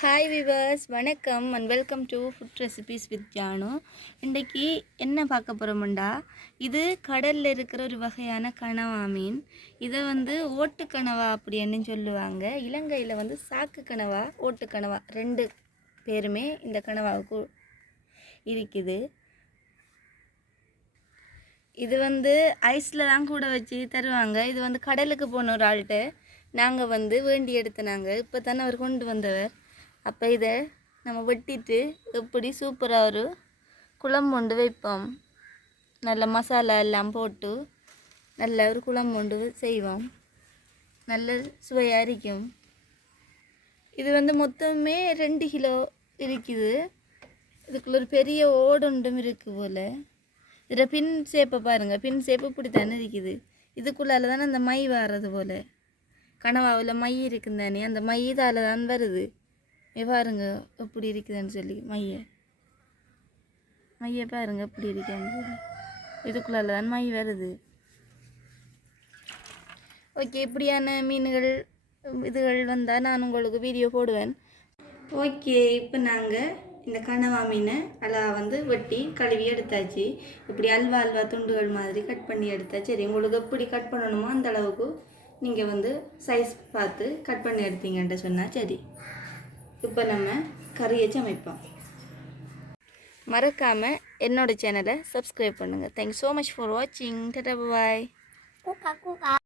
Hi viewers, வணக்கம் and welcome to food recipes with Janu. இன்றைக்கி என்ன பார்க்க போகிறோம்டா, இது கடலில் இருக்கிற ஒரு வகையான கனவா மீன். இதை ஓட்டுக்கணவா அப்படின்னு சொல்லுவாங்க. இலங்கையில் சாக்கு கனவா, ஓட்டுக்கணவா ரெண்டு பேருமே இந்த கனவாவுக்கு இருக்குது. இது ஐஸில் தான் கூட வச்சு தருவாங்க. இது கடலுக்கு போன ஒரு ஆள்கிட்ட நாங்கள் வேண்டி எடுத்தினாங்க. இப்போ தானே அவர் கொண்டு வந்தவர். அப்போ இதை நம்ம வெட்டிட்டு எப்படி சூப்பராக ஒரு குழம்பு கொண்டு வைப்போம். நல்ல மசாலா எல்லாம் போட்டு நல்ல ஒரு குழம்பு கொண்டு செய்வோம். நல்ல சுவையாக இருக்கும். இது மொத்தமே 2 கிலோ இருக்குது. இதுக்குள்ள ஒரு பெரிய ஓடொன்றும் இருக்குது போல். இதில் பின் சேப்பை பாருங்கள், பின் சேப்பு இப்படி தானே இருக்குது. இதுக்குள்ளால தானே அந்த மை வர்றது போல். கனவாவில் மை இருக்குது தானே, அந்த மை இதால் தான் வருது. பாருங்க எப்படி இருக்குதுன்னு சொல்லி மையை பாருங்க எப்படி இருக்குன்னு சொல்லி. இதுக்குள்ளால தான் மை வருது. ஓகே, இப்படியான மீன்கள் இதுகள் வந்தால் நான் உங்களுக்கு வீடியோ போடுவேன். ஓகே, இப்போ நாங்கள் இந்த கனவா மீனை அழகா வெட்டி கழுவி எடுத்தாச்சு. இப்படி அல்வா துண்டுகள் மாதிரி கட் பண்ணி எடுத்தாச்சு. சரி, உங்களுக்கு எப்படி கட் பண்ணணுமோ அந்த அளவுக்கு நீங்கள் சைஸ் பார்த்து கட் பண்ணி எடுத்தீங்கன்ட்டு சொன்னால் சரி. இப்போ நம்ம கறியை சமைப்போம். மறக்காமல் என்னோடய சேனலை சப்ஸ்கிரைப் பண்ணுங்கள். தேங்க்ஸ் ஸோ மச் ஃபார் வாட்சிங். டாடா பாய்.